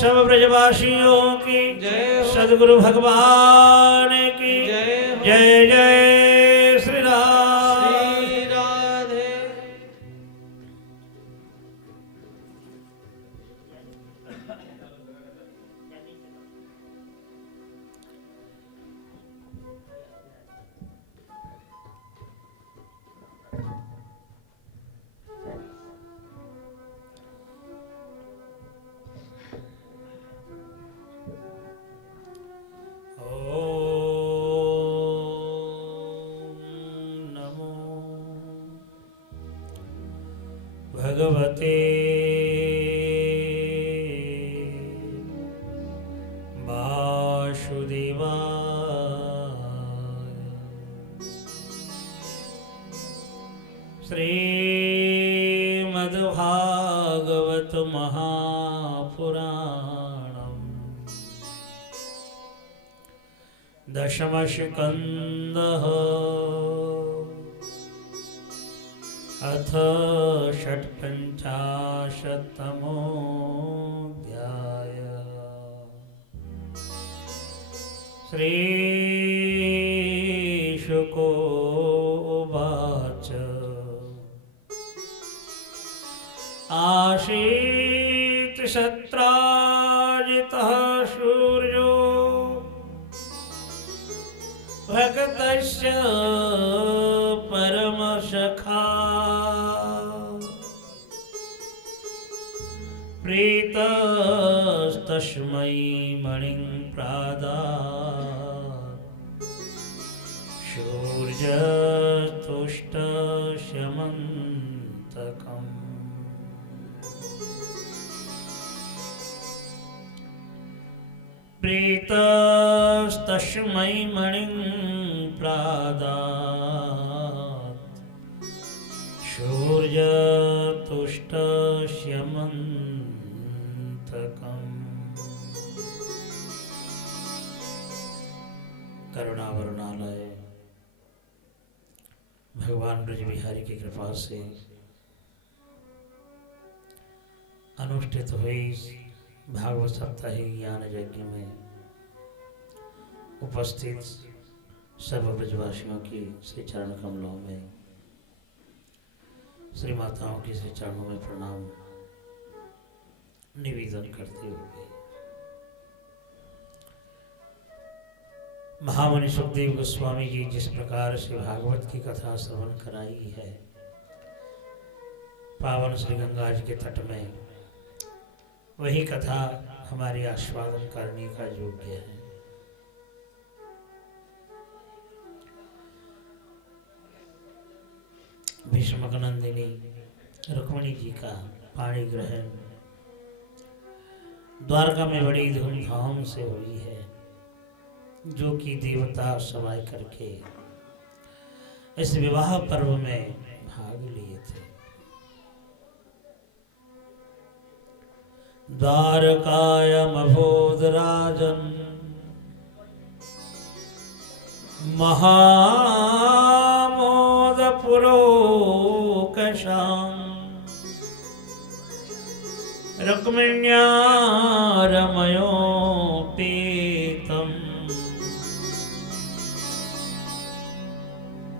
सब ब्रजवासियों की जय हो। सद्गुरु भगवान की जय हो। जय जय श्री राम। श्री राधे। नमो भगवते वासुदेवाय। श्रीमद्भागवत महापुराणम् दशमस्कन्धः अथ षट्पञ्चाशत्तमोऽध्यायः। श्रीशुक उवाच आसीत्शत्राजितः सूर्यो भक्तस्य परमसखा प्रीतस्तस्मै मणिं प्रादात् शूर्यतुष्टशमन्तकम्। प्रीतस्तस्मै मणिं प्रादात् शूर्यतुष्टशमन्तकम्। करुणावरुणालय भगवान ब्रज बिहारी की कृपा से अनुष्ठित हुई भागवत साप्ताहिक ज्ञान यज्ञ में उपस्थित सर्व ब्रजवासियों की श्री चरण कमलों में श्री माताओं की श्री चरणों में प्रणाम निवेदन करते हुए महामुनि सुखदेव गोस्वामी जी जिस प्रकार से भागवत की कथा श्रवण कराई है पावन श्री गंगा जी के तट में, वही कथा हमारी आस्वादन करने का योग्य है। भीष्मकनंदिनी रुक्मिणी जी का पाणी ग्रहण द्वारका में बड़ी धूमधाम से हुई है, जो कि देवता सवाई करके इस विवाह पर्व में भाग लिए थे। द्वारकायामभूद राजन् महामोदपुरोकशाम् रुक्मिण्या रमयोपेतम्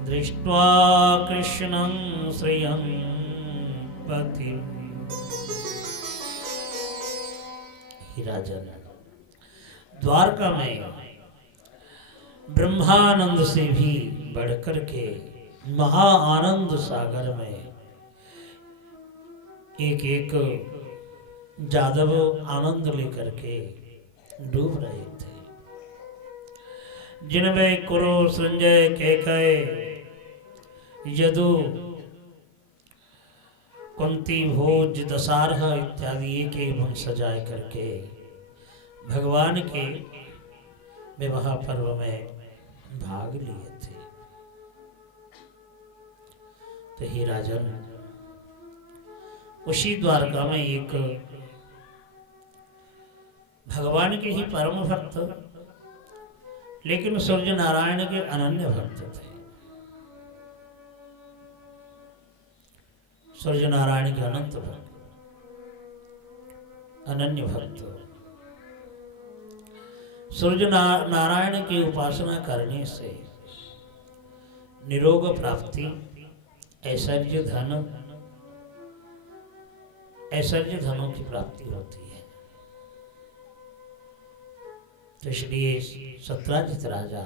दृष्ट्वा कृष्णं श्रियं पतिम्। राजन द्वारका में ब्रह्मानंद से भी बढ़कर के महा आनंद सागर में एक एक जादव आनंद लेकर के डूब रहे थे, जिनमें कुरु संजय कैकय यदु कुंती भोज दशरथ इत्यादि एक एक वंश सजाए करके भगवान के विवाह पर्व में भाग लिए थे। तो ही राजन उसी द्वारका में एक भगवान के ही परम भक्त लेकिन सूर्य नारायण के अनन्य भक्त थे। सूर्य नारायण के अनंत भक्त अनन्य भक्त सूर्य नारायण की उपासना करने से निरोग प्राप्ति, ऐश्वर्य धनों की प्राप्ति होती है। तो इसलिए सत्राजित राजा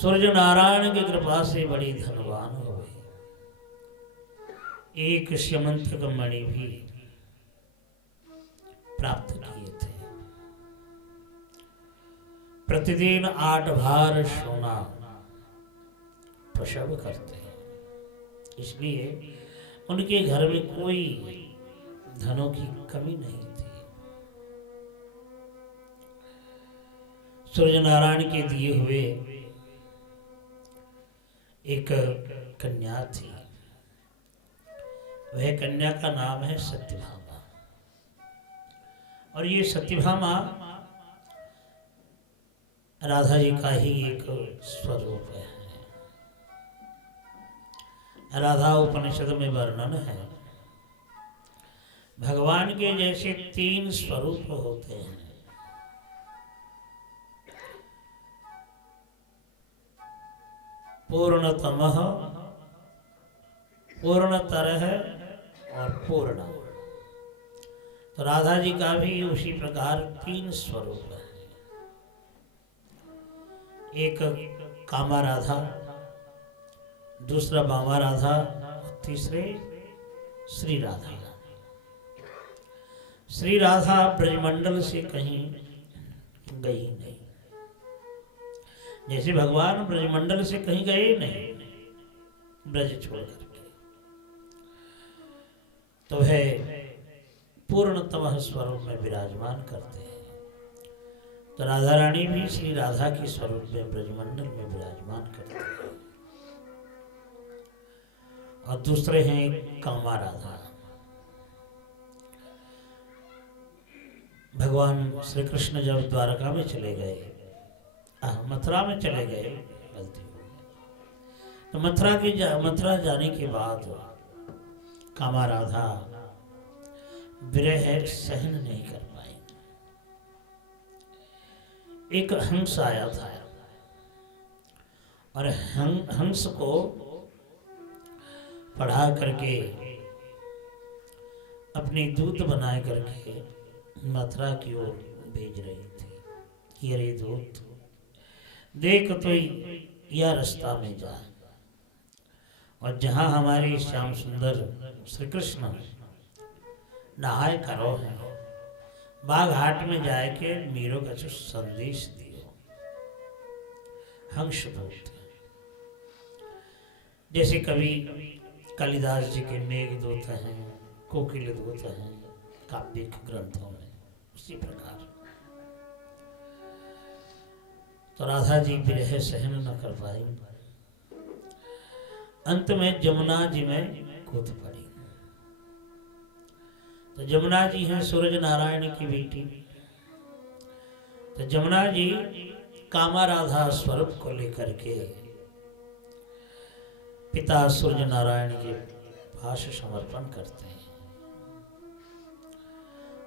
सूर्य नारायण की कृपा से बड़ी धनवान हुए। एक स्यमंतक मणि भी प्राप्त किए थे। प्रतिदिन 8 भार सोना प्रसव करते हैं, इसलिए उनके घर में कोई धनों की कमी नहीं थी। सूर्य नारायण के दिए हुए एक कन्या थी। वह कन्या का नाम है सत्यभामा। और ये सत्यभामा राधा जी का ही एक स्वरूप है। राधा उपनिषद में वर्णन है, भगवान के जैसे 3 स्वरूप होते हैं। पूर्णतमः, पूर्णतरः और पूर्ण। तो राधा जी का भी उसी प्रकार 3 स्वरूप है। एक कामा राधा, दूसरा बामा राधा, तीसरे श्री राधा। श्री राधा ब्रजमंडल से कहीं गई नहीं, जैसे भगवान ब्रजमंडल से कहीं गए नहीं ब्रज छोड़ करके। तो वह पूर्णतम स्वरूप में विराजमान करते हैं। तो राधा रानी भी श्री राधा के स्वरूप में ब्रजमंडल में विराजमान करते हैं। और दूसरे हैं कामा राधा। भगवान श्री कृष्ण जब द्वारका में चले गए, मथुरा में चले गए, गलती हो गई, तो मथुरा जाने के बाद कामा राधा विरह सहन नहीं कर पाई। एक हंस आया था और हंस को पढ़ा करके अपनी दूत बना करके मथुरा की ओर भेज रही थी कि अरे दूत देख तो यह रास्ता में जा, और जहाँ हमारे श्याम सुंदर श्री कृष्ण नहाय करो है, बाघ घाट में जाए के मीरों का जो संदेश दियो। हंस दूत जैसे कवि कालिदास जी के मेघदूत हैं, कोकिल दूत हैं काव्यिक ग्रंथों में, उसी प्रकार। तो राधा जी विरह सहन न कर पाई, अंत में जमुना जी में कूद पड़ी। तो जमुना जी हैं सूरज नारायण की बेटी। तो जमुना जी कामा राधा स्वरूप को लेकर के पिता सूर्य नारायण के पास समर्पण करते हैं।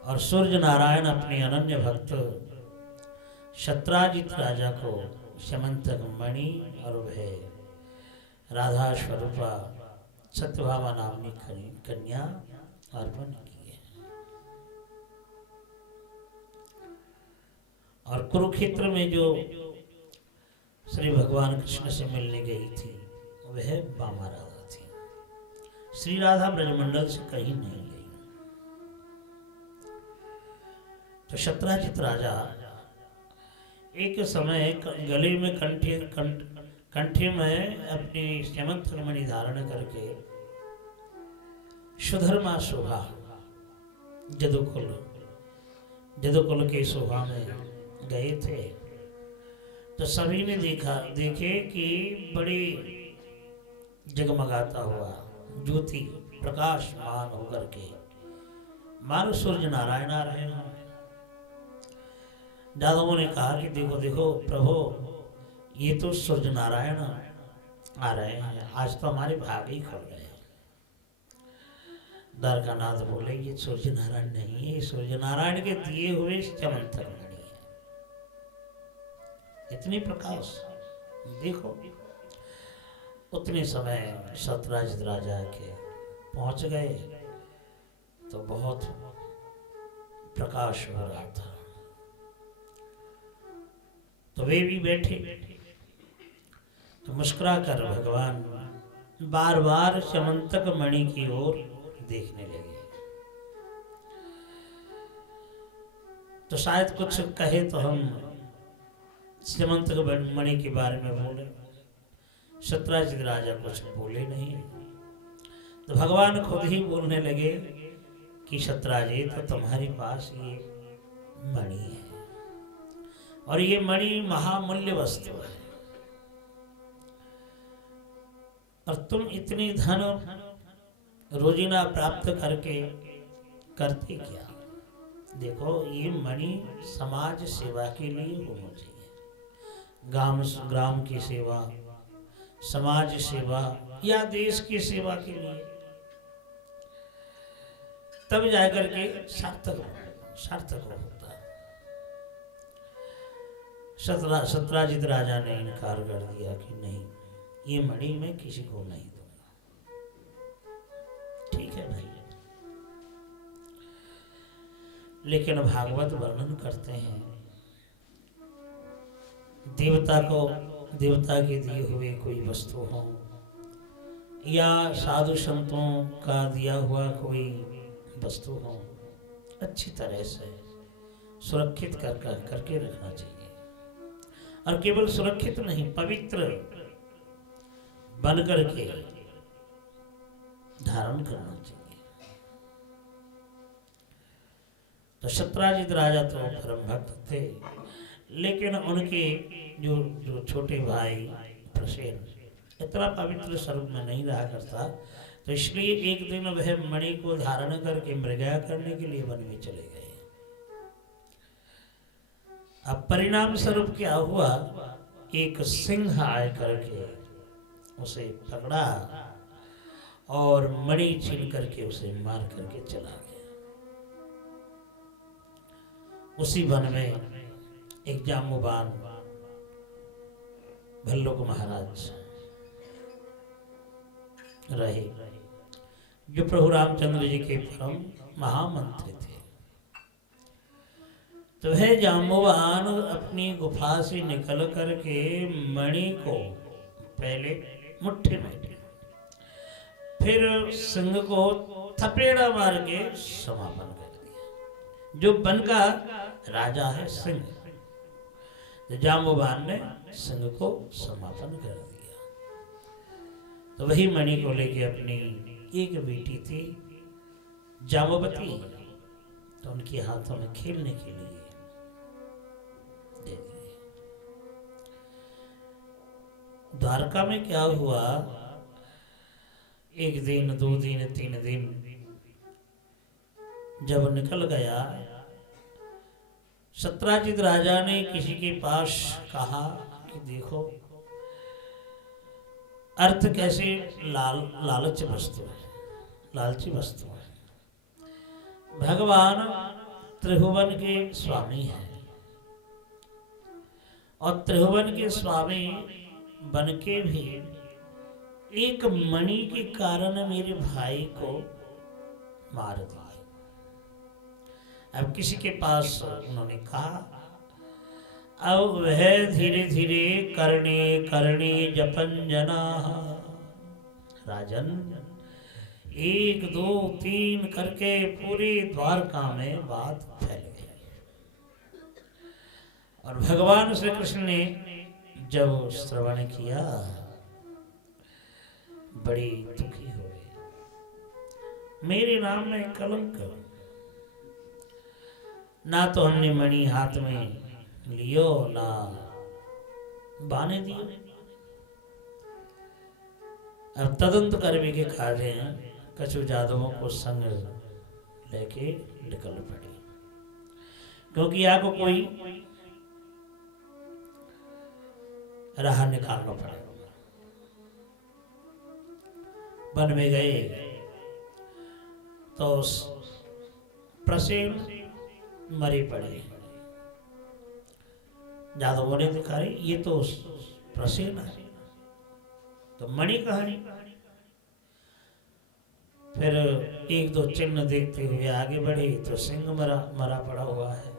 और सूर्य नारायण अपने अनन्य भक्त सत्राजित राजा को स्यमंतक मणि और वह राधा स्वरूपा सत्यभामा नामनी कन्या अर्पण की है। और कुरुक्षेत्र में जो श्री भगवान कृष्ण से मिलने गई थी वह बामा राधा थी। श्री राधा ब्रजमंडल से कहीं नहीं गई। तो सत्राजित राजा एक समय गले में कंठे में अपनी स्यमंतक मणि धारण करके सुधर्मा शोभा जदुकुल के शोभा में गए थे। तो सभी ने देखे कि बड़ी जगमगाता हुआ ज्योति प्रकाशमान होकर के मानो सूर्य नारायण आ रहे हैं। दादाओं ने कहा कि देखो देखो प्रभु, ये तो सूर्य नारायण आ रहे हैं, आज तो हमारे भाग ही खुल गए। द्वारकानाथ बोले ये सूर्य नारायण नहीं है, सूर्य नारायण के दिए हुए स्यमंतक मणि। इतनी प्रकाश। देखो उतने समय सत्यराजित राजा के पहुंच गए तो बहुत प्रकाश हो रहा था। तो वे भी बैठे तो मुस्कुरा कर भगवान बार बार समंतक मणि की ओर देखने लगे। तो शायद कुछ कहे तो हम समंतक मणि के बारे में बोले। सत्यराजित राजा कुछ बोले नहीं। तो भगवान खुद ही बोलने लगे कि सत्यराजित तो तुम्हारे पास ये मणि है और ये मणि महामूल्य वस्तु है और तुम इतनी धन रोजीना प्राप्त करके करते क्या? देखो ये मणि समाज सेवा के लिए होना चाहिए। ग्राम की सेवा, समाज सेवा या देश की सेवा के लिए, तब जाकर के सार्थक होता। सत्यराजित राजा ने इनकार कर दिया कि नहीं, ये मणि मैं किसी को नहीं दूंगा। ठीक है भाई। लेकिन भागवत वर्णन करते हैं देवता के दिए हुए कोई वस्तु हो या साधु संतों का दिया हुआ कोई वस्तु हो, अच्छी तरह से सुरक्षित करके रखना चाहिए। और केवल सुरक्षित नहीं, पवित्र बन करके धारण करना चाहिए। तो सत्यराजित राजा तो परम भक्त थे, लेकिन उनके जो छोटे भाई प्रसेन इतना पवित्र स्वरूप में नहीं रहा करता, तो इसलिए एक दिन वह मणि को धारण करके मृगया करने के लिए वन में चले गए। अब परिणाम स्वरूप क्या हुआ, एक सिंह आए करके उसे पकड़ा और मणि छीन करके उसे मार करके चला गया। उसी वन में एक जाम्बुवान भल्लुक महाराज रहे, जो प्रभु रामचंद्र जी के परम महामंत्री थे। तो वह जाम्बुवान अपनी गुफा से निकल करके मणि को पहले मुट्ठी में, फिर सिंह को थपेड़ा मार के समापन कर दिया। जो वन का राजा है सिंह, तो जाम्बुवान ने सिंह को समापन कर दिया। तो वही मणि को लेके अपनी एक बेटी थी जाम्बवती, तो उनके हाथों में खेलने के लिए दे दिए। द्वारका में क्या हुआ, एक दिन, 2 दिन, 3 दिन जब निकल गया, सत्यराजित राजा ने किसी के पास कहा कि देखो अर्थ कैसे लालच वस्तु है, लालची वस्तु है। भगवान त्रिभुवन के स्वामी हैं और त्रिभुवन के स्वामी बन के भी एक मणि के कारण मेरे भाई को मार दिया। अब किसी के पास उन्होंने कहा, अब वह धीरे धीरे करणे करणे जपन जना, राजन 1 2 3 करके पूरी द्वारका में बात फैल गई। और भगवान श्री कृष्ण ने जब श्रवण किया, बड़ी दुखी हो गए। मेरे नाम में कलंक, ना तो हमने मणि हाथ में लियो, ना बाने दियो। अब तदंत करवे के काजे हैं, कछु जादवों को संग लेके निकल पड़ी, क्योंकि आपको कोई राह निकालना पड़ेगा। वन में गए तो प्रसेन मरे पड़े। जादवों ने देखा रे ये तो प्रसेन है, तो मणि कहाँ है? फिर एक दो चिन्ह देखते हुए आगे बढ़े तो सिंह मरा मरा पड़ा हुआ है।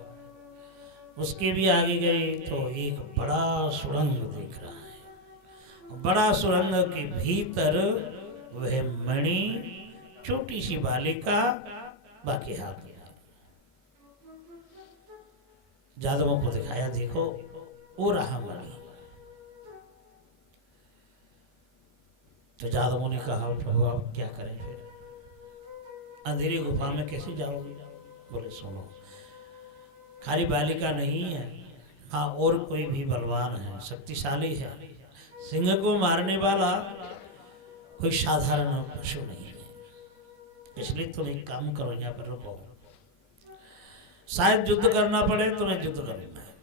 उसके भी आगे गए तो एक बड़ा सुरंग दिख रहा है। बड़ा सुरंग के भीतर वह मणि, छोटी सी बालिका, बाकी हाथ में। जादवों को दिखाया, देखो वो रहा मणि। तो जादवों ने कहा प्रभु आप क्या करें, फिर अंधेरी गुफा में कैसे जाओगे? बोले सुनो, खाली बालिका नहीं है, हाँ और कोई भी बलवान है, शक्तिशाली है। सिंह को मारने वाला कोई साधारण पशु नहीं है, इसलिए तुम एक काम करो, यहाँ पर रुको, शायद युद्ध करना पड़े, तुम्हें युद्ध करना है।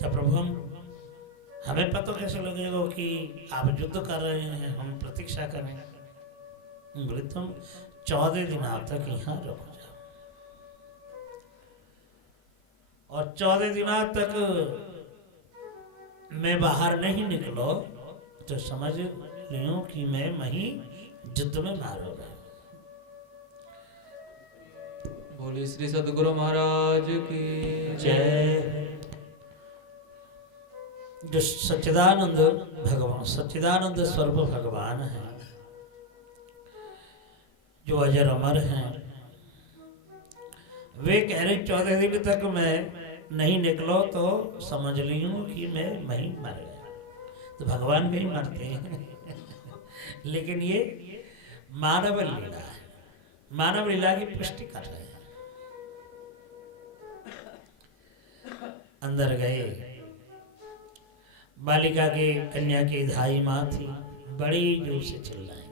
तो प्रभु हमें पता कैसे लगेगा कि आप युद्ध कर रहे हैं, हम प्रतीक्षा करें? बोले तुम 14 दिन तक यहाँ रुको जाओ, और 14 दिन तक मैं बाहर नहीं निकलो तो समझ लियो कि मैं वहीं युद्ध में मारूंगा। बोले श्री सद्गुरु महाराज की जय। जो सच्चिदानंद भगवान, सच्चिदानंद स्वरूप भगवान है, जो अजर अमर हैं, वे कह रहे 14 दिन तक मैं नहीं निकलो तो समझ लियो कि मैं वहीं मर गया। तो भगवान भी मरते हैं लेकिन ये मानव लीला है, मानव लीला की पुष्टि कर रहे हैं। अंदर गए, बालिका के कन्या की धाई माँ थी, बड़ी जोर से चिल्लाई,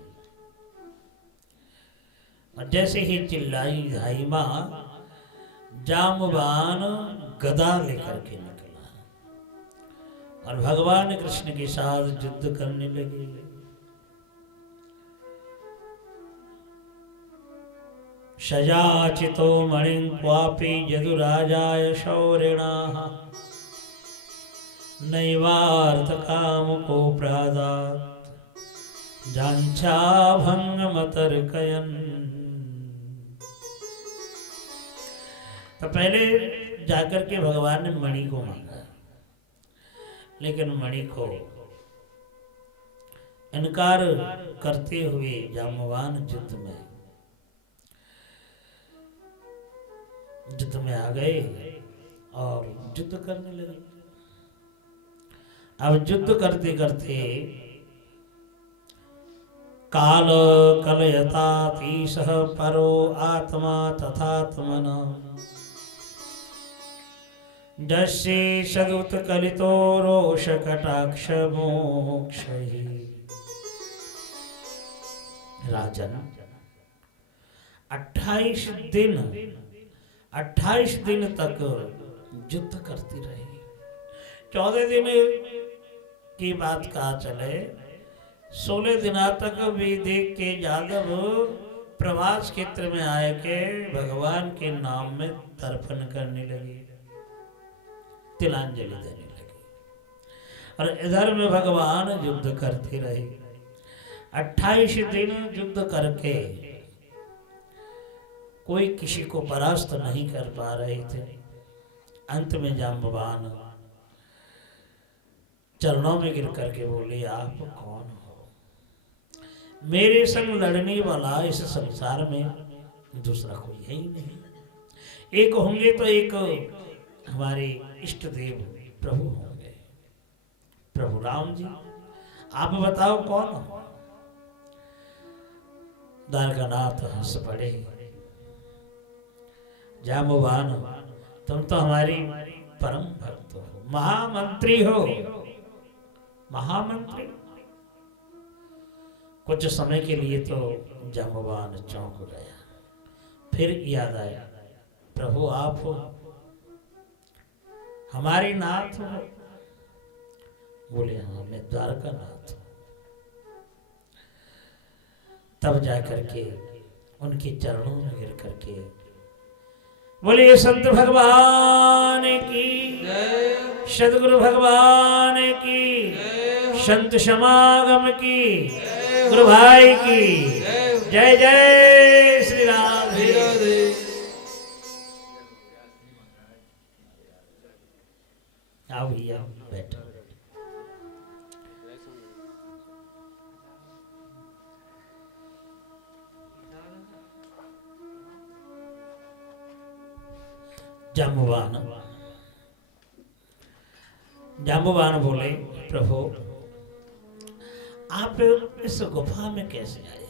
और जैसे ही चिल्लाई धाई माँ, जामवान गदा लेकर के निकला और भगवान कृष्ण के साथ युद्ध करने लगे। शजाचितो मणिं क्वापि यदुराजाय शौरिणाः नैवार्थ कामको प्रादात् जाञ्छाभङ्गमतर्कयन्। तो पहले जाकर के भगवान ने मणि को मांगा, लेकिन मणि को इनकार करते हुए जामवान युद्ध में आ गए और युद्ध करने लगे। अब युद्ध करते करते काल कलयतातीशः परो आत्मा तथात्मना दस्ये सदुत कलितो रोष कटाक्ष मोक्षहि। राजन 28 दिन तक युद्ध करती रही। 14 दिन की बात कहा चले, 16 दिना तक भी देख के यादव प्रवास क्षेत्र में आए के भगवान के नाम में तर्पण करने लगे, तिलांजलि देने लगे, और इधर में भगवान युद्ध करते रहे। 28 दिन युद्ध करके कोई किसी को परास्त नहीं कर पा रहे थे। अंत में जाम्बवान चरणों में गिर करके बोले, आप कौन हो? मेरे संग लड़ने वाला इस संसार में दूसरा कोई है ही नहीं। एक होंगे तो एक हमारे इष्ट देव प्रभु होंगे, प्रभु राम जी। आप बताओ कौन हो? द्वारकानाथ हंस पड़े, जाम्बवान तुम तो हमारी परम भक्त हो, महामंत्री हो, महामंत्री। कुछ समय के लिए तो जाम्बवान चौंक गया, फिर याद आया, प्रभु आप हो, हमारे नाथ हो? बोले हाँ मैं द्वारकानाथ हूं। तब जाकर के उनके चरणों में गिर करके बोले संत भगवान की जय, सदगुरु भगवान की, संत समागम की, गुरु भाई की जय जय श्री राधे राधे। आओ भैया बैठो। जाम्बवान बोले, प्रभु आप इस गुफा में कैसे आए?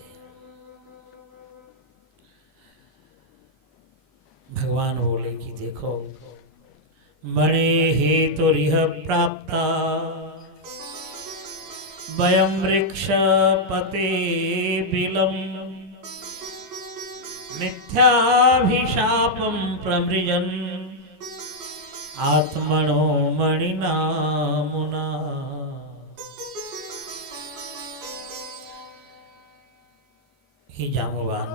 भगवान बोले कि देखो, मणे हेतु रिह प्राप्ता वयं वृक्ष पते बिलम मिथ्याभिशापं प्रमृजन आत्मनो मणिना मुना। ही जाम्बवान,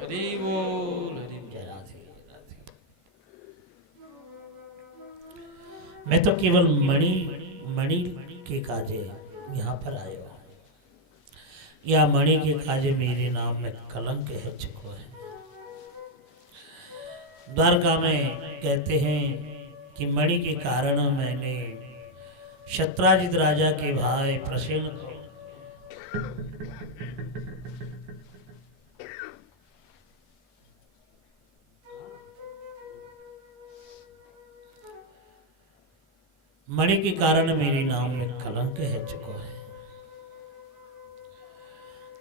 हरि बोल, हरि बोल। जय राधे राधे। मैं तो केवल मणि के काजे यहाँ पर आया हूँ, या मणि के काजे मेरे नाम में कलंक है चुको है। द्वारका में कहते हैं कि मणि के कारण मैंने शत्राजित राजा के भाई प्रसेन को मणि के कारण मेरे नाम में कलंक है चुको है।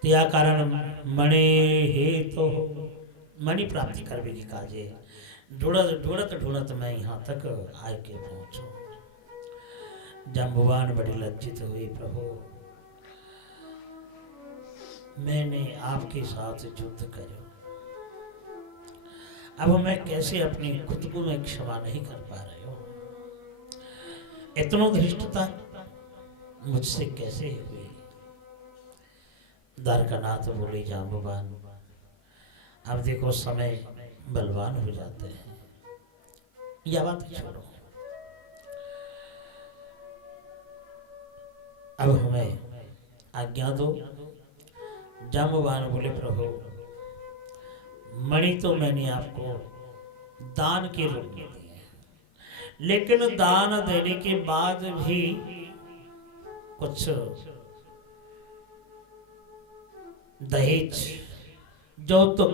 त्या कारण मणि हे तो मणि प्राप्ति करने की काजे ढूंढत मैं यहाँ तक आए के पहुंचू। जाम्बवान बड़ी लज्जित हुई, प्रभु मैंने आपके साथ युद्ध करो, अब मैं कैसे अपनी खुद को मैं क्षमा नहीं कर पा रही हूँ। इतनो धृष्टता मुझसे कैसे हुई? द्वारकानाथ बोले, जाम्बवान अब देखो समय बलवान हो जाते हैं, यह बात छोड़ो, अब हमें आज्ञा दो। जाम्बवान बोले, प्रभु मणि तो मैंने आपको दान के रूप में दिए, लेकिन दान देने के बाद भी कुछ दहेज जौतुक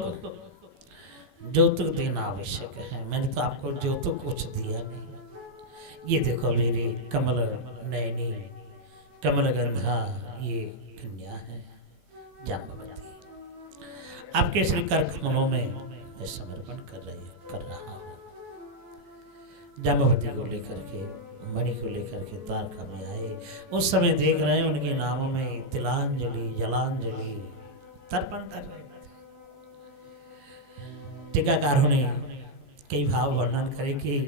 देना आवश्यक है। मैंने तो आपको जौतुक कुछ दिया नहीं। ये देखो मेरी कमल नयनी कमल गंधा ये कन्या है जाम्बवती, आपके श्री कर कमलों में मैं समर्पण कर रहा हूँ। जाम्बवती को लेकर के मणि को लेकर के द्वारका में आए। उस समय देख रहे हैं उनके नामों में तिलांजलि जलांजलि तर्पण कर रहे थे। टीकाकारों ने कई भाव वर्णन करे कि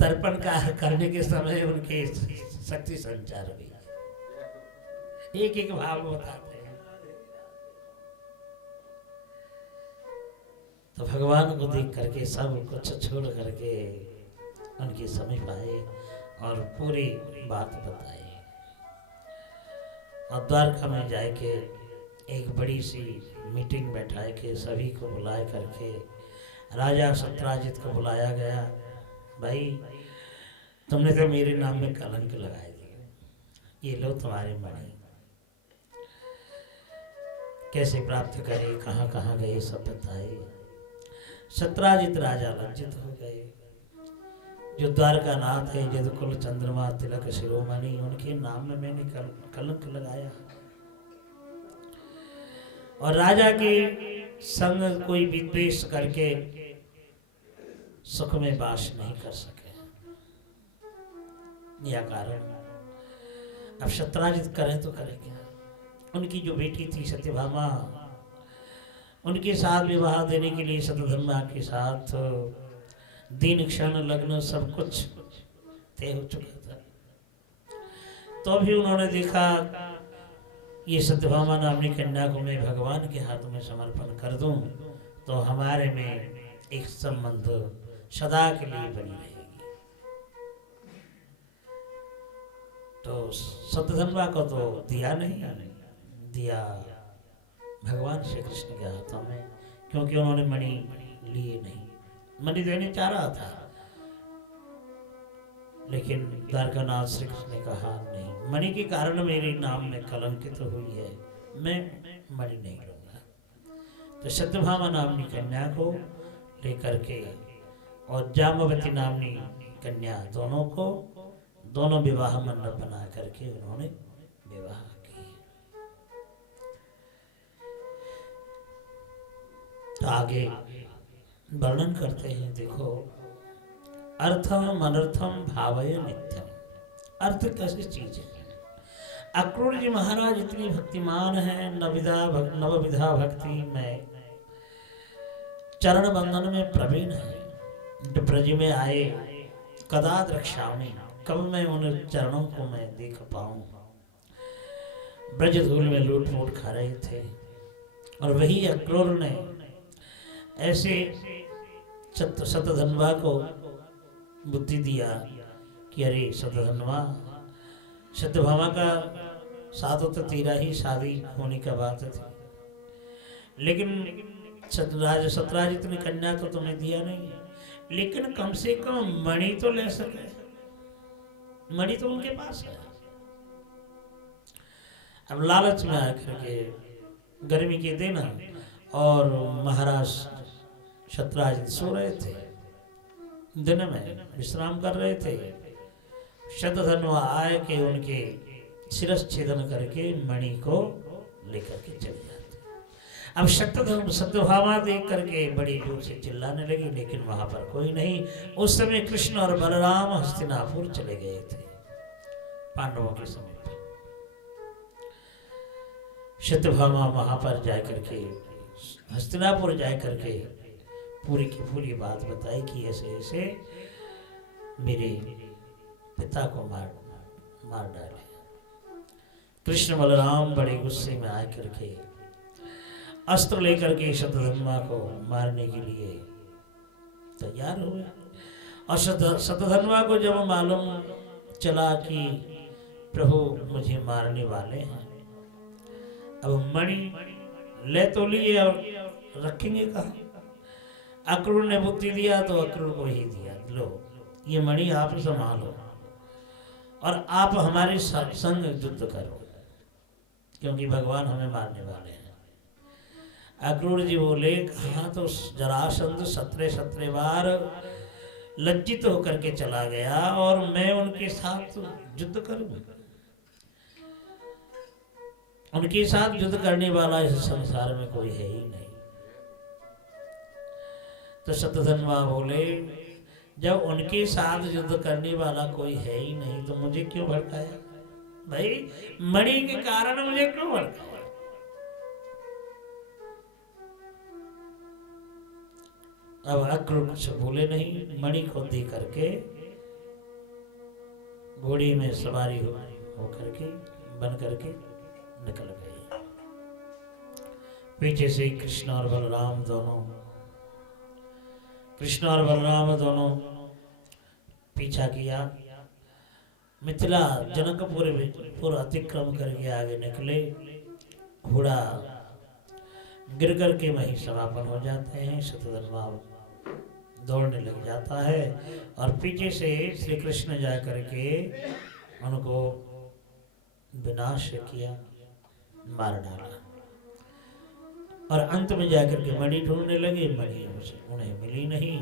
तर्पण का करने के समय उनके शक्ति संचार हुई। एक एक भाव बताते हैं। तो भगवान को देख करके सब कुछ छोड़ करके उनके समीप आए और पूरी बात बताई। और द्वारका में जाके एक बड़ी सी मीटिंग बैठाए के सभी को बुलाए करके राजा सत्राजित को बुलाया गया। भाई तुमने तो मेरे नाम में कलंक लगाए दिए, ये लो तुम्हारे मणि, कैसे प्राप्त करे, कहाँ कहाँ गए सब बताए। सत्राजित राजा लज्जित हो गए। जो द्वारका नाथ है यदुकुल चंद्रमा तिलक शिरोमणि, उनके नाम में मैंने कलंक लगाया और राजा के संग कोई विद्वेष करके सुख में वास नहीं कर सके। यह कारण अब सत्राजित करें तो करें क्या। उनकी जो बेटी थी सत्यभामा, उनके साथ विवाह देने के लिए सत्यधर्मा के साथ दिन क्षण लग्न सब कुछ तय हो चुका था। तो भी उन्होंने देखा ये सत्यभामा नामनी कन्या को मैं भगवान के हाथ में समर्पण कर दूं तो हमारे में एक संबंध सदा के लिए बनी रहेगी। तो शतधन्वा को तो दिया नहीं, दिया भगवान श्री कृष्ण के हाथों में, क्योंकि उन्होंने मणि लिए नहीं। मणि देने चाह रहा था, लेकिन द्वारकानाथ श्री कृष्ण ने कहा नहीं, मणि के कारण मेरे नाम में कलंकित हुई है, मैं मणि नहीं लूंगा। तो सत्यभामा नामनी कन्या को लेकर के और जाम्बवती नामनी कन्या दोनों विवाह मंडप बना करके उन्होंने विवाह किए। तो आगे वर्णन करते हैं, देखो, अर्थम अनर्थम भावय नित्यम। अर्थ कैसी चीज है? अक्रूर जी महाराज इतनी भक्तिमान है, नवविधा भक्ति में चरण बंधन में प्रवीण है। ब्रज में आए कदा द्रक्ष्यामि, कब मैं उन चरणों को मैं देख पाऊं। ब्रज धूल में लूट फूट खा रहे थे, और वही अक्रूर ने ऐसे शतधन्वा को बुद्धि दिया कि अरे शतधन्वा, सत्यभामा का साथ तो तेरा ही शादी होने का बात थी, लेकिन सतराज इतनी कन्या तो तुम्हें दिया नहीं, लेकिन कम से कम मणि तो ले सके, मणि तो उनके पास है। अब लालच में आकर के गर्मी के दिन और महाराज शतराज सो रहे थे, दिन में विश्राम कर रहे थे। शतधन्वा आए के उनके शिरस छेदन करके मणि को लेकर के चले जाते। अब सत्यभामा देख करके बड़ी जोर से चिल्लाने लगी, लेकिन वहां पर कोई नहीं। उस समय कृष्ण और बलराम हस्तिनापुर चले गए थे, पांडवों के समीप। सत्यभामा वहां पर जाकर के, हस्तिनापुर जाकर के पूरी की पूरी बात बताई कि ऐसे ऐसे मेरे पिता को मार डाले। कृष्ण बलराम बड़े गुस्से में आकर के अस्त्र लेकर के शतधन्वा को मारने के लिए तैयार हुए। और शतधन्वा को जब मालूम चला कि प्रभु मुझे मारने वाले हैं, अब मणि ले तो लिए और रखेंगे कहाँ? अक्रूर ने बुद्धि दिया तो अक्रूर को ही दिया, लो ये मणि आप संभालो और आप हमारे संग युद्ध करो, क्योंकि भगवान हमें मारने वाले हैं। अक्रूर जी बोले, कहा तो जरासंध 17 बार लज्जित होकर के चला गया और मैं उनके साथ युद्ध करूं? उनके साथ युद्ध करने वाला इस संसार में कोई है ही नहीं। तो शतधन्वा बोले, जब उनके साथ युद्ध करने वाला कोई है ही नहीं तो मुझे क्यों भड़काया? भाई मणि के कारण मुझे क्यों भड़काया? अब अक्रूर कुछ बोले नहीं, मणि को दे करके घोड़ी में सवारी हो करके बन करके निकल गए। पीछे से कृष्ण और बलराम दोनों पीछा किया। मिथिला जनकपुर अतिक्रम करके आगे निकले। घोड़ा गिर कर के वहीं समापन हो जाते हैं। शतधन्वा दौड़ने लग जाता है और पीछे से श्री कृष्ण जा करके उनको विनाश किया, मार डाला। और अंत में जाकर के मणि ढूंढने लगे, मणि उन्हें मिली नहीं।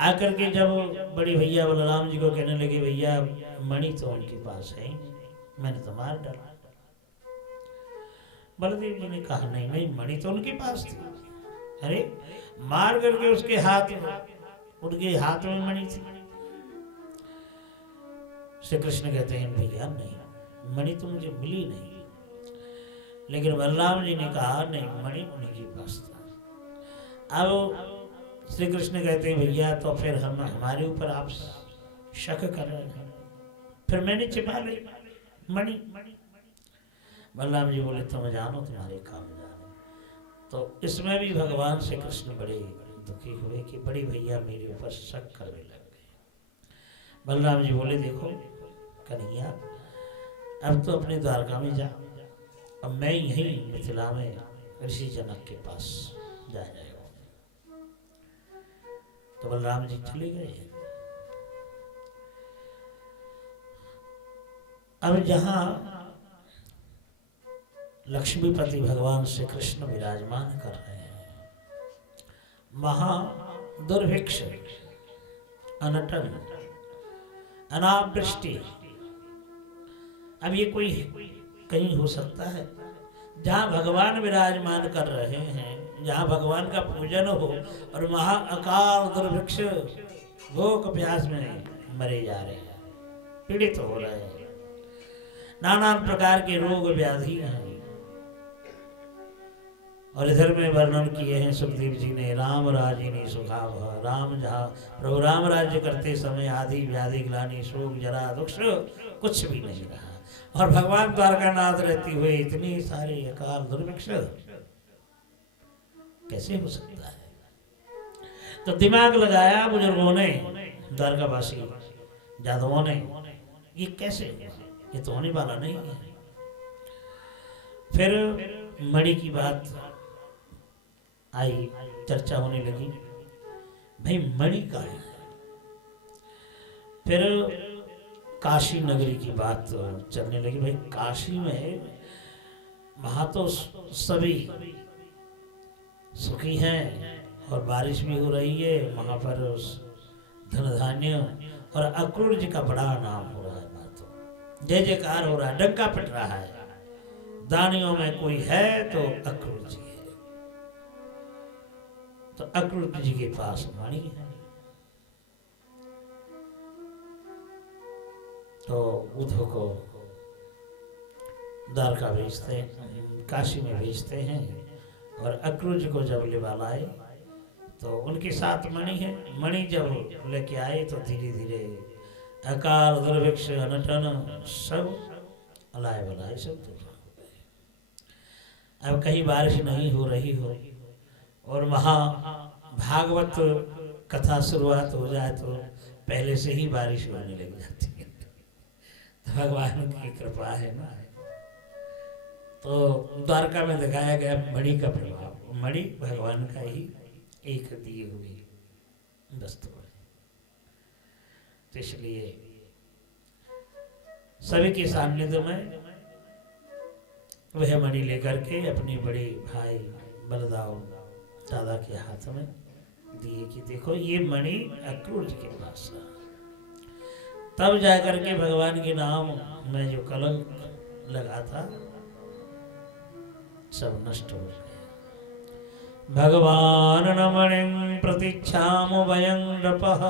आकर के जब बड़ी भैया बलराम जी को कहने लगे, भैया मणि तो उनके पास है, मैंने तो मार डाला। बलदेव जी ने कहा, नहीं नहीं, मणि तो उनके पास थी। अरे मार करके उनके हाथ में मणि थी। श्री कृष्ण कहते हैं, भैया नहीं, मणि तो मुझे मिली नहीं। लेकिन बलराम जी ने कहा, नहीं, मणि उन्हीं के पास था। अब श्री कृष्ण कहते हैं, भैया तो फिर हमारे ऊपर आप शक कर रहे हैं, फिर मैंने छिपा ली मणि। बलराम जी बोले, तुम जानो, तुम्हारे काम जानो। तो इसमें भी भगवान श्री कृष्ण बड़े दुखी हुए कि बड़ी भैया मेरे ऊपर शक करने लग गए। बलराम जी बोले, देखो कन्हैया, अब तो अपने द्वारका में जा, अब मैं यहीं मिथिला में ऋषि जनक के पास जा जाएगा। तो बलराम जी चले गए। अब जहां लक्ष्मीपति भगवान श्री कृष्ण विराजमान कर रहे हैं, महा दुर्भिक्ष, अनटन, अनावृष्टि, अब ये कोई कहीं हो सकता है? जहाँ भगवान विराजमान कर रहे हैं, जहाँ भगवान का पूजन हो, और महा अकाल दुर्भिक्ष, भूख प्यास में मरे जा रहे हैं, पीड़ित हो रहे हैं, नाना प्रकार के रोग व्याधि हैं। और इधर में वर्णन किए हैं सुखदेव जी ने, राम राजिनी सुखाव, राम जहाँ प्रभु राम राज्य करते समय आदि व्याधि ग्लानि शोक जरा दुख कुछ भी नहीं रहा, और भगवान द्वारकानाथ रहते हुए इतनी सारी अकाल दुर्भिक्ष कैसे हो सकता है? तो दिमाग लगाया बुजुर्गों ने, द्वारकावासी जादवों ने, ये कैसे, ये तो होने वाला नहीं है। फिर मणि की बात आई, चर्चा होने लगी, भाई मणि का है। फिर काशी नगरी की बात चलने लगी, भाई काशी में वहां तो सभी सुखी हैं और बारिश भी हो रही है, वहां पर धन धान्य और अक्रूर जी का बड़ा नाम हो रहा है, बात तो जय जयकार हो रहा है, डंका पिट रहा है, दानियों में कोई है तो अक्रूर जी है। तो अक्रूर जी के पास मणि है, तो उद्धव को द्वारका भेजते हैं, काशी में भेजते हैं, और अक्रूर जी को जब ले लाए तो उनके साथ मणि है। मणि जब लेके आए तो धीरे धीरे अकाल दुर्भिक्ष अनटन सब अलाय बलाय सब दूर हो गए। अब कहीं बारिश नहीं हो रही हो और वहाँ भागवत कथा शुरुआत हो जाए तो पहले से ही बारिश होने लग जाती है। तो भगवान की कृपा है ना। तो द्वारका में दिखाया गया मणि का प्रभाव, मणि भगवान का ही एक दिए हुए वस्तु है। तो इसलिए सभी के सानिध्य में वह मणि लेकर के अपने बड़े भाई बलदाव दादा के हाथ में दिए कि देखो ये मणि अक्रूर जी के पास है। तब जाकर के भगवान के नाम में जो कलंक लगा था सब नष्ट हो गया। भगवान नमणिं प्रतीक्षामो वयं नृपः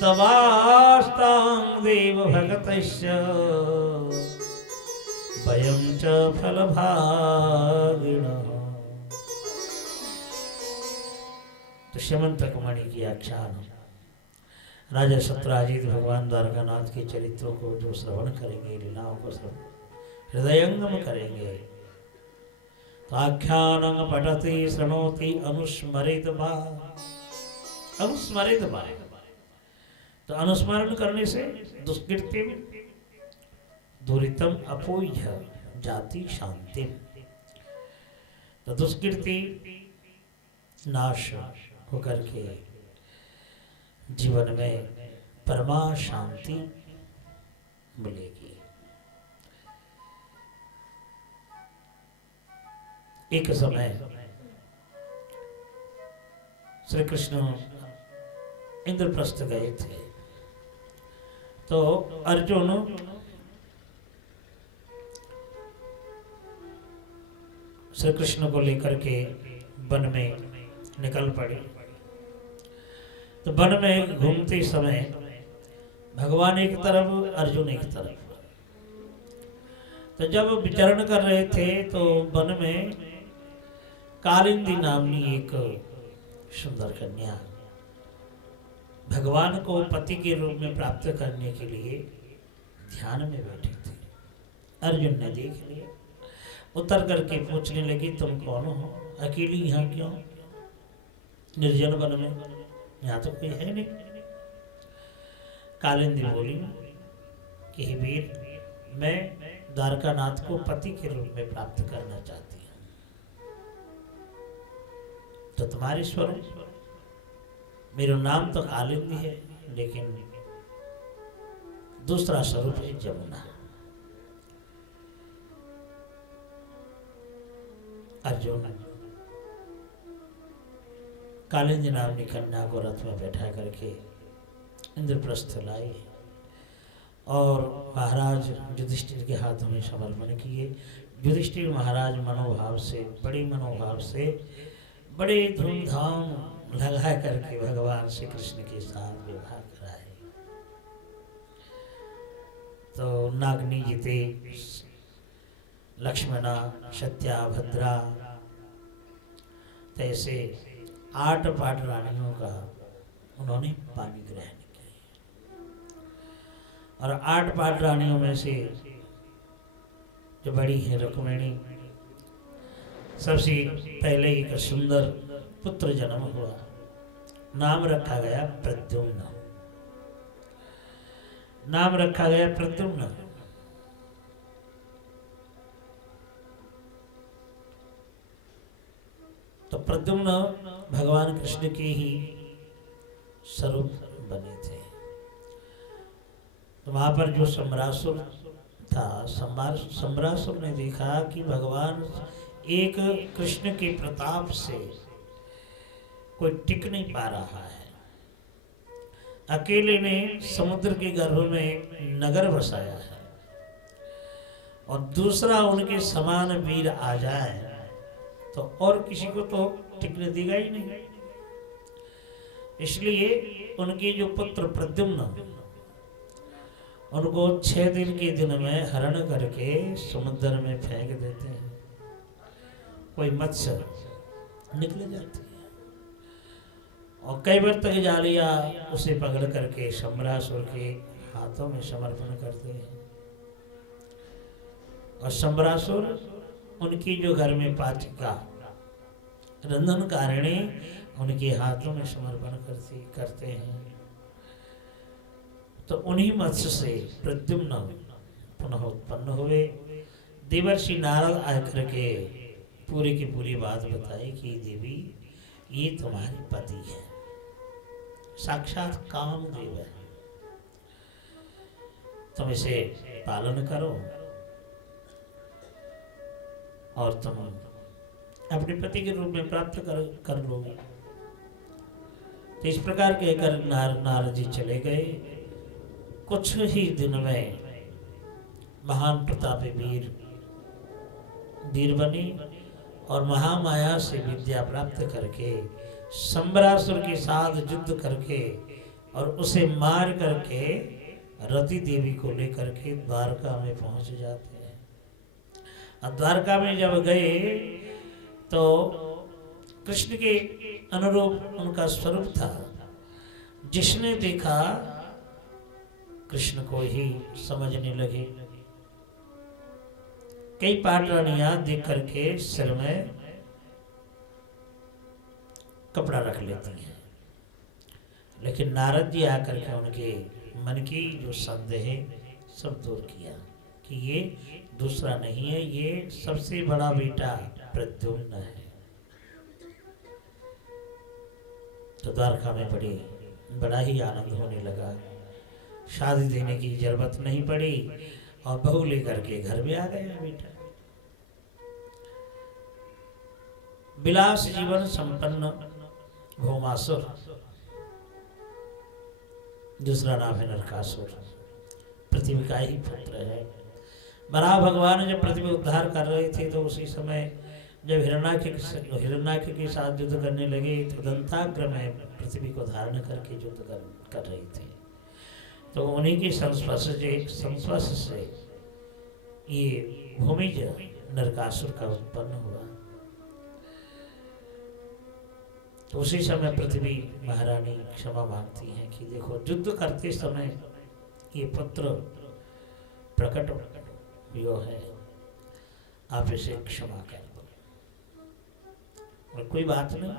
तवास्तां देव भगतस्य वयं च फलभागिनः। तो श्यमंतक मणि की आख्यान राजा सत्राजित भगवान द्वारकानाथ के चरित्रों को जो श्रवण करेंगे, लीलाओं को हृदयंगम करेंगे, तो आख्यानं पठति शृणोति अनुस्मरित बा, अनुस्मरित बा। तो अनुस्मरण करने से दुष्कृति दुरितम अपोह्य जाति शांति, तो दुष्कृति नाश होकर के जीवन में परमा शांति मिलेगी। एक समय श्री कृष्ण इंद्रप्रस्थ गए थे, तो अर्जुन श्री कृष्ण को लेकर के वन में निकल पड़े। तो वन में घूमते समय भगवान एक तरफ अर्जुन एक तरफ, तो जब विचरण कर रहे थे तो वन में कालिंदी नामनी एक सुंदर कन्या भगवान को पति के रूप में प्राप्त करने के लिए ध्यान में बैठी थी। अर्जुन ने देख लिया, उतर करके पूछने लगी तुम कौन हो, अकेली यहाँ क्यों, निर्जन वन में, यहाँ तो कोई है नहीं। कालिंदी बोली कि हे वीर, मैं द्वारकानाथ को पति के रूप में प्राप्त करना चाहती हूँ। तो तुम्हारे स्वरूप, मेरा नाम तो कालिंदी है, लेकिन दूसरा स्वरूप है जमुना। अर्जुन कालिंदी नामनी कन्या को रथ में बैठा करके इंद्रप्रस्थ लाए और महाराज युधिष्ठिर के हाथों में समर्पण किए। युधिष्ठिर महाराज मनोभाव से, बड़ी मनोभाव से, बड़े धूमधाम लगा करके भगवान श्री कृष्ण के साथ विवाह कराए। तो नागनी जीते, लक्ष्मणा, सत्या, भद्रा, तैसे 8 पाट रानियों का उन्होंने पानी ग्रहण किया। और 8 पाट रानियों में से जो बड़ी है रुक्मिणी, सबसे पहले एक सुंदर पुत्र जन्म हुआ, नाम रखा गया प्रद्युम्न। नाम रखा गया प्रद्युम्न। तो प्रद्युम्न भगवान कृष्ण के ही स्वरूप बने थे। तो वहां पर जो सम्रासुर था, सम्रासुर ने देखा कि भगवान एक कृष्ण के प्रताप से कोई टिक नहीं पा रहा है। अकेले ने समुद्र के गर्भ में एक नगर बसाया है और दूसरा उनके समान वीर आ जाए तो और किसी को तो टिकने देगा ही नहीं। इसलिए उनके जो पुत्र प्रद्युम्न, उनको 6 दिन के दिन में हरण करके समुद्र में फेंक देते हैं। कोई मत्स्य निकल जाती है और कई बार तक जालिया उसे पकड़ करके सम्रासुर के हाथों में समर्पण करते हैं। और सम्रासुर उनकी जो घर में पाचिका रंधन कारिणी उनके हाथों में समर्पण करते हैं। तो उन्हीं मत्स्य से प्रद्युम्न पुनः उत्पन्न हुए। देवर्षि नारद आकर के पूरी की पूरी बात बताई कि देवी, ये तुम्हारे पति है, साक्षात कामदेव है, तुम इसे पालन करो और तुम अपने पति के रूप में प्राप्त कर लोगे। तो इस प्रकार कहकर नारद जी चले गए। कुछ ही दिन में महान प्रतापी वीर बने और महामाया से विद्या प्राप्त करके सम्रासुर के साथ युद्ध करके और उसे मार करके रति देवी को लेकर के द्वारका में पहुंच जाते हैं। और द्वारका में जब गए तो कृष्ण के अनुरूप उनका स्वरूप था। जिसने देखा कृष्ण को ही समझने लगे। कई पाटरानियां देख करके सिर में कपड़ा रख लेती हैं, लेकिन नारद जी आकर के उनके मन की जो संदेह सब दूर किया कि ये दूसरा नहीं है, ये सबसे बड़ा बेटा प्रद्युम्न है। तो द्वारका में बड़ा ही आनंद होने लगा। शादी देने की जरूरत नहीं पड़ी और बहू लेकर के घर में आ गया बेटा। विलास जीवन संपन्न भौमासुर, दूसरा नाम है नरकासुर, पृथ्वी का ही पुत्र है। बराह भगवान जब पृथ्वी उद्धार कर रहे थे तो उसी समय जब हिरण्याक्ष के साथ युद्ध करने लगे तो दंताग्र में पृथ्वी को धारण करके युद्ध कर रही थी। तो उन्हीं के संस्पर्श से ये भूमिज नरकासुर का उत्पन्न हुआ। तो उसी समय पृथ्वी महारानी क्षमा मांगती हैं कि देखो, युद्ध करते समय ये पुत्र प्रकट हुआ है, आप इसे क्षमा कर दो। और कोई बात नहीं,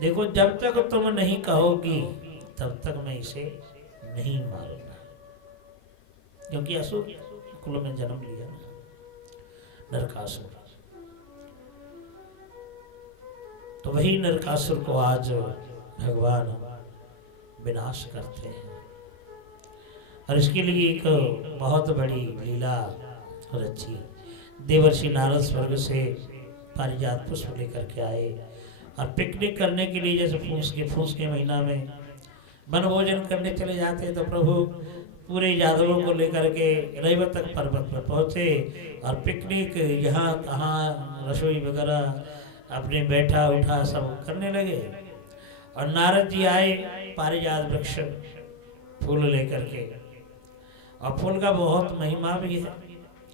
देखो जब तक तुम नहीं कहोगी तब तक मैं इसे नहीं मारूंगा। क्योंकि असुर कुल में जन्म लिया नरकासुर। तो वही नरकासुर को आज भगवान विनाश करते हैं और इसके लिए एक बहुत बड़ी लीला रची। देवर्षि नारद स्वर्ग से पारिजात पुष्प लेकर के आए और पिकनिक करने के लिए, जैसे फूस के महीना में वनभोजन करने चले जाते, तो प्रभु पूरे यादवों को लेकर के रैवतक पर्वत पर पहुँचे और पिकनिक यहाँ तहाँ रसोई वगैरह अपने बैठा उठा सब करने लगे। और नारद जी आए पारिजात वृक्ष फूल लेकर के, और फूल का बहुत महिमा भी है।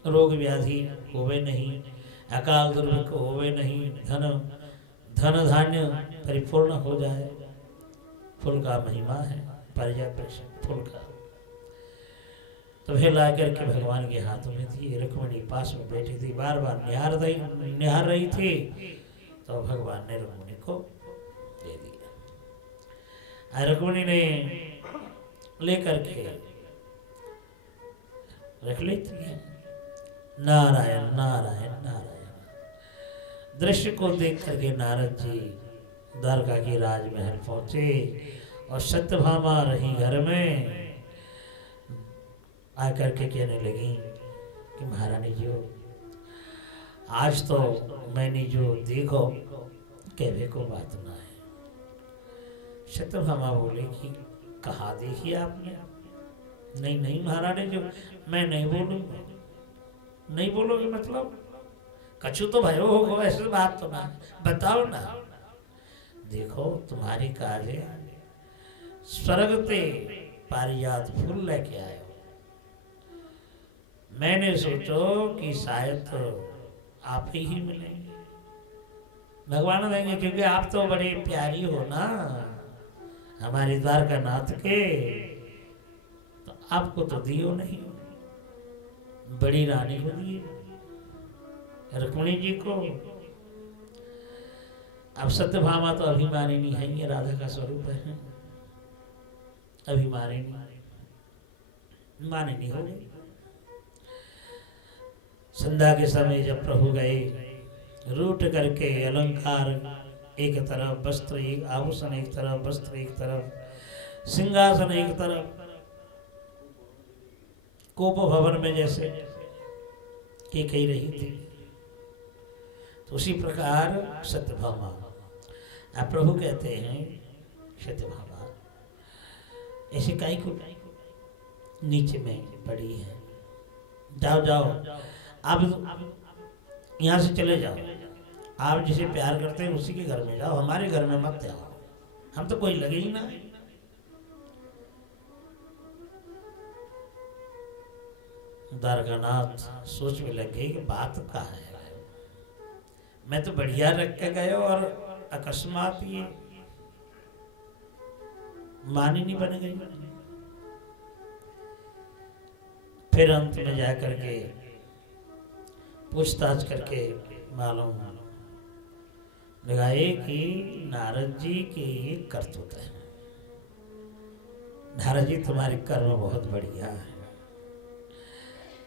रोग व्याधि होवे नहीं, अकाल दुर्भिक्ष होवे नहीं, धन धान्य परिपूर्ण हो जाए, फूल का महिमा है पारिजात वृक्ष फूल का। तो वह ला करके भगवान के हाथों में थी। रुक्मिणी पास में बैठी थी, बार बार निहार रही थी, तो भगवान ने रुक्मिणी को दे दिया। रुक्मिणी ने लेकर के रख लेती है। नारायण नारायण नारायण। दृश्य को देख करके नारद जी द्वारका की राजमहल पहुंचे और सत्यभामा रही घर में, आकर के कहने लगी कि महारानी जी, आज तो मैंने जो देखो कहवे को बात ना है। सत्यभामा बोले कि कहा देखी आपने? नहीं नहीं महारानी जी, मैं नहीं बोलूँगा। नहीं बोलोगे मतलब? कछु तो भयो होगा, ऐसी बात तो ना, बताओ ना। देखो तुम्हारी काजे स्वर्ग ते पारिजात फूल लेके आए हो, मैंने सोचो कि शायद तो आप ही मिलेंगे, भगवान देंगे, क्योंकि आप तो बड़े प्यारी हो ना हमारी द्वारका नाथ के, तो आपको तो दियो नहीं, बड़ी रानी को दिए रुक्मिणी जी को। अब सत्यभामा तो अभिमानिनी है, ये राधा का स्वरूप है, अभिमानिनी मानिनी हो गई। संध्या के समय जब प्रभु गए, रूट करके अलंकार एक तरफ, वस्त्र एक, आभूषण एक तरफ, वस्त्र एक तरफ, सिंहासन एक तरफ, कोप भवन में जैसे कि कही रही थी, तो उसी प्रकार सत्यभामा। अब प्रभु कहते हैं सत्यभामा ऐसे काई को नीचे में पड़ी है, जाओ जाओ, आप यहाँ से चले जाओ, आप जिसे प्यार करते हैं उसी के घर में जाओ, हमारे घर में मत जाओ, हम तो कोई लगे ही ना। द्वारकानाथ सोच में लग गई कि बात कहाँ है, मैं तो बढ़िया रख के गए और अकस्मात ये मानिनी बन गई। फिर अंत में जाकर के पूछताछ करके मालूम लगाए कि नारद जी के ये करतूत है। नारद जी तुम्हारे कर्म बहुत बढ़िया है।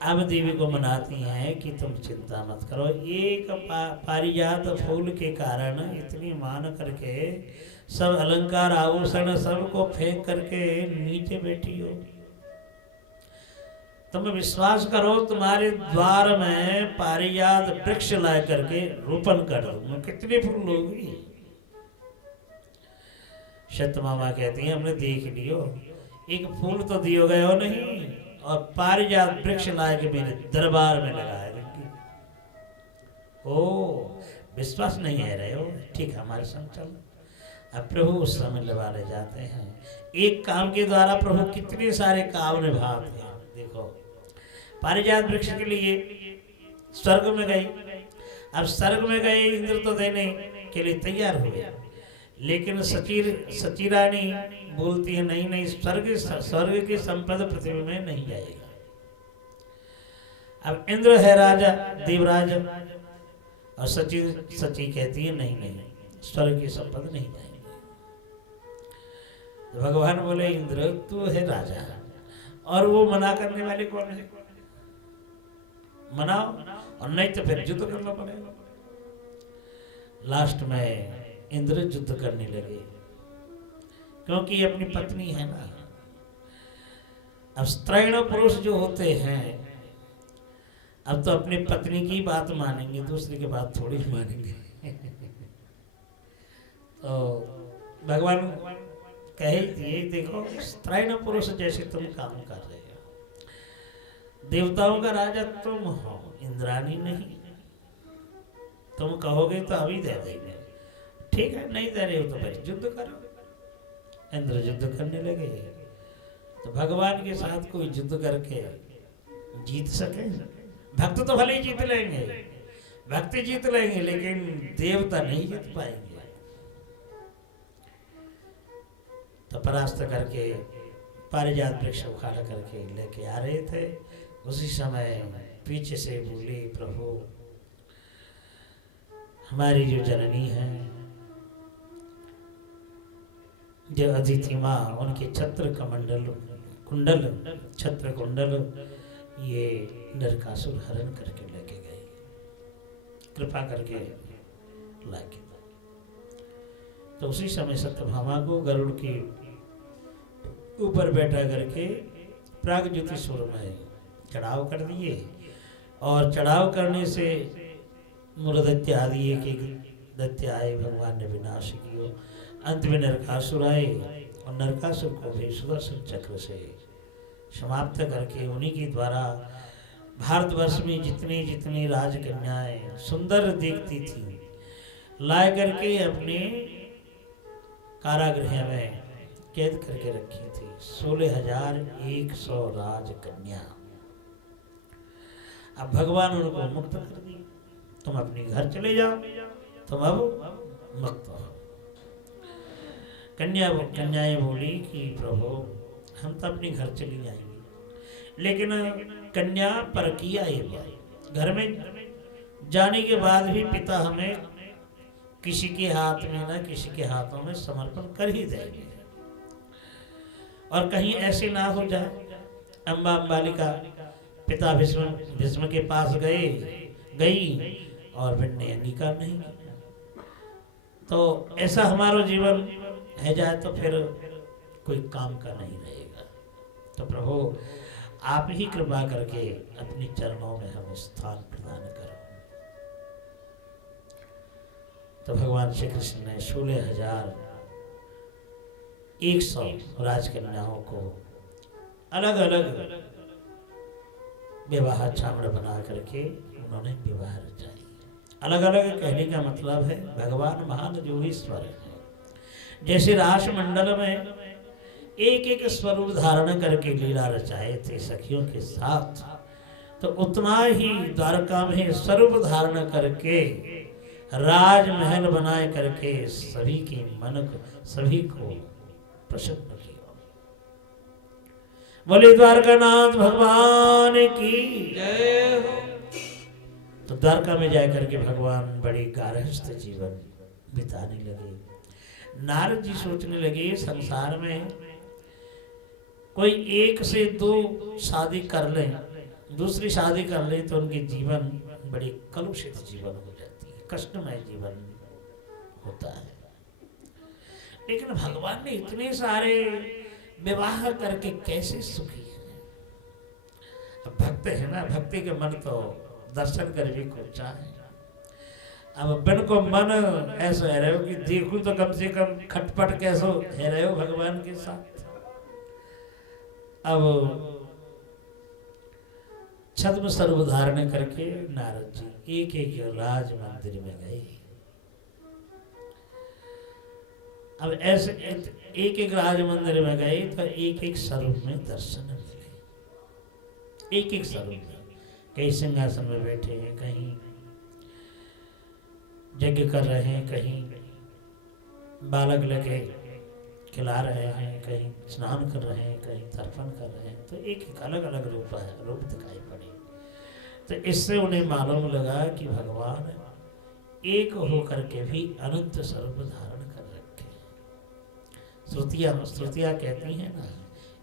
अब देवी को मनाती हैं कि तुम चिंता मत करो, एक पारिजात फूल के कारण इतनी मान करके सब अलंकार आभूषण सबको फेंक करके नीचे बैठी हो। तुम विश्वास करो, तुम्हारे द्वार में पारिजात वृक्ष ला करके रोपण कर दूंगा, कितने फूल होगी। सत्यभामा कहती है हमने देख लियो, एक फूल तो दियो गए हो नहीं, और पारिजात वृक्ष ला के मेरे दरबार में लगाए रखी। ओ विश्वास नहीं है रहे हो, ठीक है हमारे संग चलो। अब प्रभु उस समय लगा ले जाते हैं। एक काम के द्वारा प्रभु कितने सारे काम निभाते हैं। देखो पारिजात वृक्ष के लिए स्वर्ग में गई, अब स्वर्ग में गए इंद्र तो देने के लिए तैयार हुए, लेकिन सची रानी बोलती है नहीं नहीं, स्वर्ग की संपदा पृथ्वी में नहीं जाएगा। अब इंद्र है राजा देवराज, और सची कहती है नहीं नहीं, स्वर्ग की संपदा नहीं जाएगी। तो भगवान बोले इंद्र तू है राजा, और वो मना करने वाले कौन है? मनाओ, और नहीं तो फिर युद्ध करना पड़ेगा। लास्ट में इंद्र युद्ध करने लगे, क्योंकि ये अपनी पत्नी है ना। अब स्त्रैण पुरुष जो होते हैं, अब तो अपनी पत्नी की बात मानेंगे, दूसरे की बात थोड़ी मानेंगे। तो भगवान कहे दिए, देखो स्त्रैण पुरुष जैसे तुम काम कर रहे हो, देवताओं का राजा तुम हो, इंद्राणी नहीं। तुम कहोगे तो अभी दे देंगे, ठीक है, नहीं दे रहे हो तो फिर युद्ध करो। इंद्र युद्ध करने लगे। तो भगवान के साथ कोई युद्ध करके जीत सके? भक्त तो भले ही जीत लेंगे, भक्त जीत लेंगे, लेकिन देवता नहीं जीत पाएंगे। तो परास्त करके पारिजात वृक्ष उखाड़ करके लेके आ रहे थे। उसी समय पीछे से बोली, प्रभु हमारी जो जननी है, जो अदिति माँ, उनके छत्र कमंडल कुंडल, छत्र कुंडल ये नरकासुर हरण करके लेके गए, कृपा करके लाके। तो उसी समय सत्यभामा को गरुड़ के ऊपर बैठा करके प्रागज्योतिषपुर में चढ़ाव कर दिए, और चढ़ाव करने से मूलदैत्य आदि एक दैत्य आए, भगवान ने विनाश किया। अंत में नरकासुर आए, और नरकासुर को भी सुदर्शन चक्र से समाप्त करके उन्हीं के द्वारा भारतवर्ष में जितनी जितनी राजकन्याएं सुंदर दिखती थी, ला करके अपने कारागृह में कैद करके रखी थी। 16,100 राजकन्या। अब भगवान उनको मुक्त कर दिए, तुम अपने घर चले जाओ, तुम अब मुक्त हो। कन्याएं बोली कि प्रभु हम तो अपने घर चली जाएंगे, लेकिन कन्या परकीया है, घर में जाने के बाद भी पिता हमें किसी के हाथ में ना किसी के हाथों में समर्पण कर ही देंगे। और कहीं ऐसे ना हो जाए, अंबालिका पिता भीष्म के पास गई और फिर ने अंगीकार नहीं किया, तो ऐसा हमारा जीवन है जाए तो फिर कोई काम का नहीं रहेगा। तो प्रभु आप ही कृपा करके अपने चरणों में हमें स्थान प्रदान करो। तो भगवान श्री कृष्ण ने 16,100 राजकन्याओं को अलग अलग विवाह छामड़ बना करके उन्होंने विवाह रचाई। अलग अलग कहने का मतलब है भगवान महान योगीश्वर है। जैसे रास मंडल में एक एक स्वरूप धारण करके लीला रचाए थे सखियों के साथ, तो उतना ही द्वारका में स्वरूप धारण करके राजमहल बनाए करके सभी के मन को, सभी को प्रसन्न किया। बोले द्वारकानाथ भगवान की जय हो। तो द्वारका में जाकर के भगवान बड़े गारहस्थ जीवन बिताने लगे। नारद जी सोचने लगे संसार में कोई एक से दो शादी कर ले, दूसरी शादी कर ले तो उनके जीवन बड़ी कलुषित जीवन हो जाती है, कष्टमय जीवन होता है। लेकिन भगवान ने इतने सारे विवाह करके कैसे सुखी है। भक्त है ना, भक्ति के मन तो दर्शन कर भी को चाहे। अब बन को मन ऐसा है रहे हो कि देखूं तो कम से कम खटपट कैसो है रहे हो भगवान के साथ। अब छद्म सर्व धारण करके नारद जी एक एक राज मंदिर में गए। अब ऐसे एक एक राज मंदिर में गए तो एक एक स्वरूप में दर्शन मिले। एक एक स्वरूप में, कहीं सिंहासन में बैठे हैं, कहीं यज्ञ कर रहे हैं, कहीं बालक लगे खिला रहे हैं, कहीं स्नान कर रहे हैं, कहीं तर्पण कर रहे हैं। तो एक एक अलग अलग रूप दिखाई पड़े। तो इससे उन्हें मालूम लगा कि भगवान एक होकर के भी अनंत स्वरूप धारण कर रखे। श्रुतियाँ कहती हैं ना,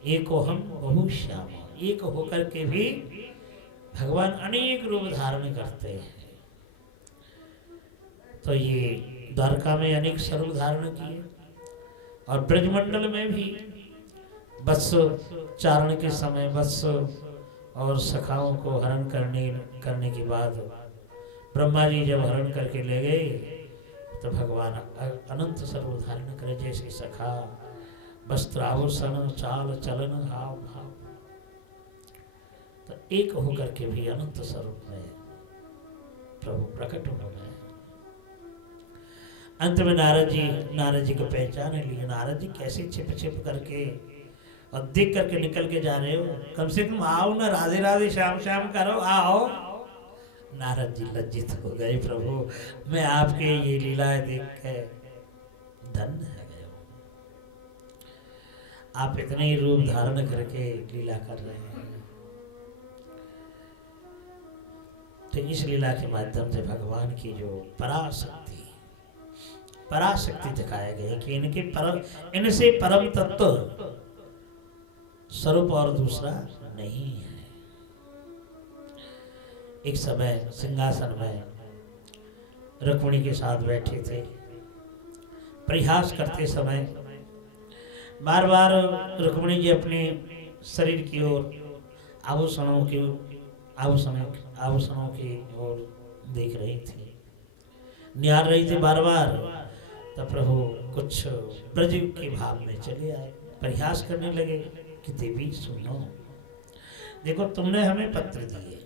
एको हम बहु श्याम, एक होकर के भी भगवान अनेक रूप धारण करते हैं। तो ये द्वारका में अनेक स्वरूप धारण किए और ब्रजमंडल में भी वत्स चारण के समय वत्स और सखाओं को हरण करने के बाद ब्रह्मा जी जब हरण करके ले गए तो भगवान अनंत स्वरूप धारण करे, जैसे सखा वस्त्र आभूषण चाल चलन हाव भाव, तो एक होकर के भी अनंत स्वरूप में प्रभु प्रकट हो गए। अंत में नारद जी को पहचान लिया। नारद जी कैसे छिप छिप करके और देख करके निकल के जा रहे हो, कम से कम आओ ना, राधे राधे श्याम श्याम करो, आओ। नारद जी लज्जित हो गए, प्रभु मैं आपके ये लीलाएं देख के धन्य है गए, आप इतने ही रूप धारण करके लीला कर रहे हैं। तो इस लीला के माध्यम से भगवान की जो पराशक्ति दिखाया गया कि इनसे परम तत्व स्वरूप और दूसरा नहीं है। एक समय सिंहासन में रुक्मिणी के साथ बैठे थे, प्रयास करते समय बार बार रुक्मिणी जी अपने शरीर की ओर आभूषणों की ओर देख रही थी, निहार रही थी बार बार। तो प्रभु कुछ ब्रज के भाव में चले आए, प्रयास करने लगे कि देवी सुनो, देखो तुमने हमें पत्र दिए,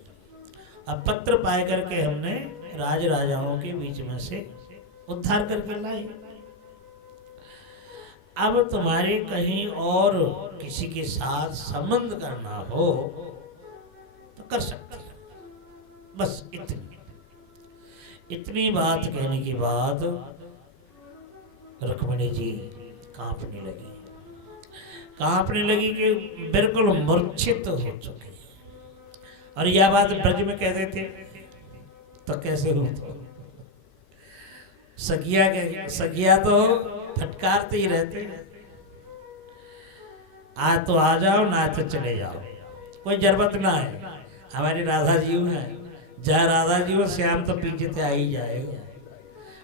अब पत्र पाए करके हमने राजाओं के बीच में से उद्धार करके लाए, अब तुम्हारे कहीं और किसी के साथ संबंध करना हो तो कर सकते हो, बस इतनी बात कहने के बाद रुक्मिणी जी कांपने लगी कि बिल्कुल मूर्छित हो चुकी। और यह बात ब्रज में कह देते तो कैसे हो, तो सखिया तो फटकारते ही रहते, आ तो आ जाओ, ना तो चले जाओ, कोई जरूरत ना है, हमारी राधा जी है, जहाँ राधा जी हो श्याम तो पीछे से आ ही जाएगा।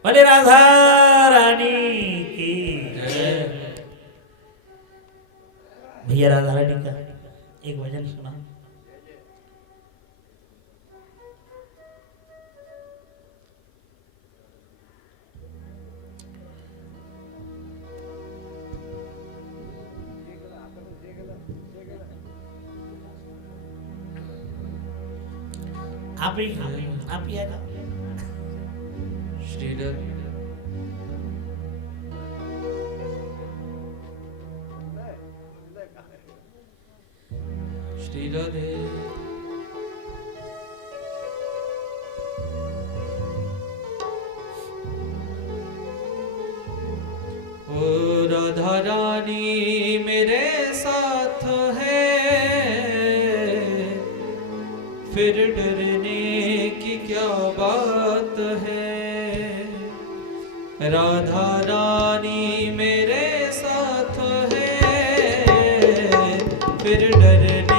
बोले राधा रानी की जय। भैया राधा रानी का एक भजन सुना। आप ही आएगा श्रीधर श्रीधर ओ राधा रानी मेरे साथ है, फिर डरने की क्या बात है। राधा रानी मेरे साथ है, फिर डरने